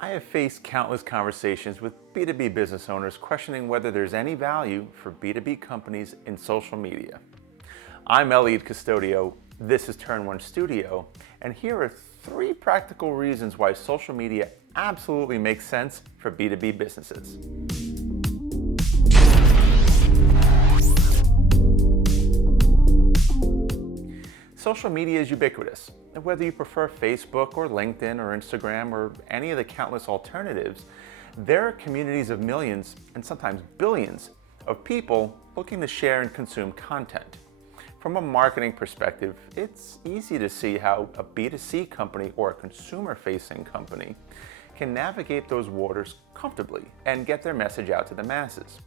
I have faced countless conversations with B2B business owners questioning whether there's any value for B2B companies in social media. I'm Eliud Custodio, this is Turn One Studio, and here are 3 practical reasons why social media absolutely makes sense for B2B businesses. Social media is ubiquitous, and whether you prefer Facebook or LinkedIn or Instagram or any of the countless alternatives, there are communities of millions and sometimes billions of people looking to share and consume content. From a marketing perspective, it's easy to see how a B2C company or a consumer-facing company can navigate those waters comfortably and get their message out to the masses.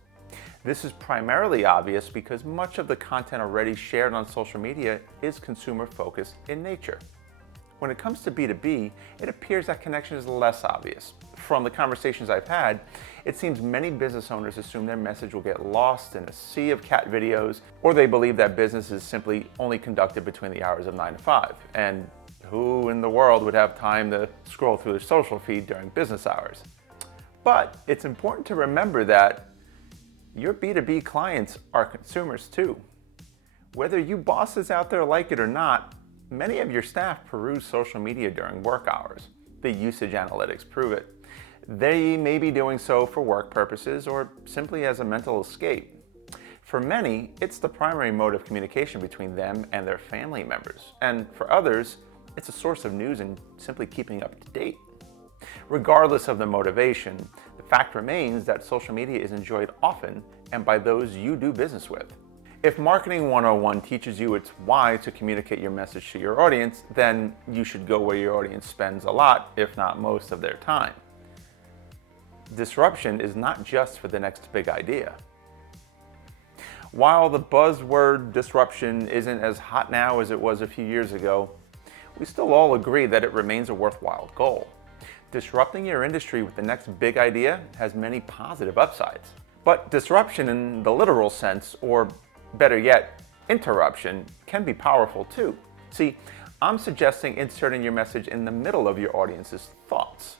This is primarily obvious because much of the content already shared on social media is consumer-focused in nature. When it comes to B2B, it appears that connection is less obvious. From the conversations I've had, it seems many business owners assume their message will get lost in a sea of cat videos, or they believe that business is simply only conducted between the hours of 9 to 5. And who in the world would have time to scroll through their social feed during business hours? But it's important to remember that your B2B clients are consumers too. Whether you bosses out there like it or not, many of your staff peruse social media during work hours. The usage analytics prove it. They may be doing so for work purposes or simply as a mental escape. For many, it's the primary mode of communication between them and their family members. And for others, it's a source of news and simply keeping up to date. Regardless of the motivation, the fact remains that social media is enjoyed often and by those you do business with. If Marketing 101 teaches you it's wise to communicate your message to your audience, then you should go where your audience spends a lot, if not most, of their time. Disruption is not just for the next big idea. While the buzzword disruption isn't as hot now as it was a few years ago, we still all agree that it remains a worthwhile goal. Disrupting your industry with the next big idea has many positive upsides. But disruption in the literal sense, or better yet, interruption, can be powerful too. See, I'm suggesting inserting your message in the middle of your audience's thoughts.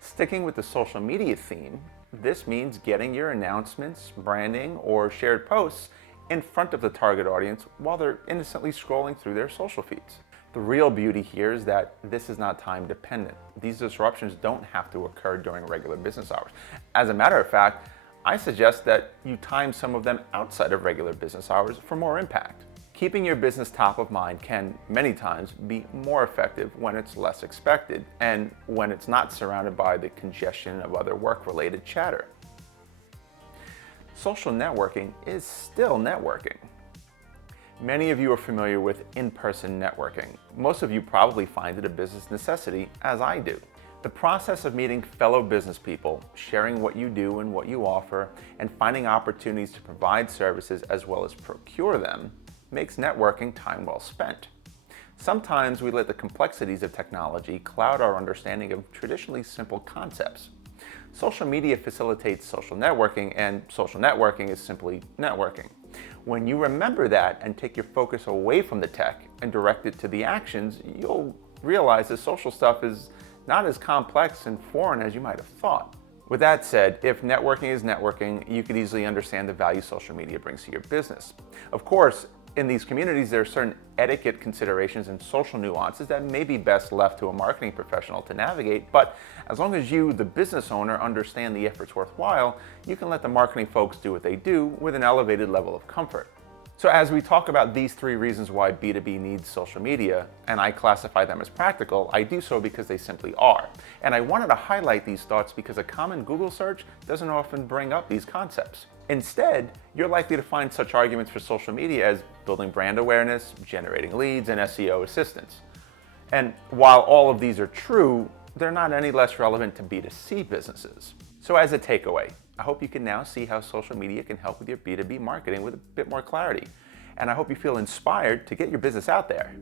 Sticking with the social media theme, this means getting your announcements, branding, or shared posts in front of the target audience while they're innocently scrolling through their social feeds. The real beauty here is that this is not time dependent. These disruptions don't have to occur during regular business hours. As a matter of fact, I suggest that you time some of them outside of regular business hours for more impact. Keeping your business top of mind can, many times, be more effective when it's less expected and when it's not surrounded by the congestion of other work-related chatter. Social networking is still networking. Many of you are familiar with in-person networking. Most of you probably find it a business necessity, as I do. The process of meeting fellow business people, sharing what you do and what you offer, and finding opportunities to provide services as well as procure them makes networking time well spent. Sometimes we let the complexities of technology cloud our understanding of traditionally simple concepts. Social media facilitates social networking, and social networking is simply networking. When you remember that and take your focus away from the tech and direct it to the actions, you'll realize the social stuff is not as complex and foreign as you might have thought. With that said, if networking is networking, you could easily understand the value social media brings to your business. Of course, in these communities, there are certain etiquette considerations and social nuances that may be best left to a marketing professional to navigate, but as long as you, the business owner, understand the effort's worthwhile, you can let the marketing folks do what they do with an elevated level of comfort. So as we talk about these 3 reasons why B2B needs social media, and I classify them as practical, I do so because they simply are. And I wanted to highlight these thoughts because a common Google search doesn't often bring up these concepts. Instead, you're likely to find such arguments for social media as building brand awareness, generating leads, and SEO assistance. And while all of these are true, they're not any less relevant to B2C businesses. So as a takeaway, I hope you can now see how social media can help with your B2B marketing with a bit more clarity. And I hope you feel inspired to get your business out there.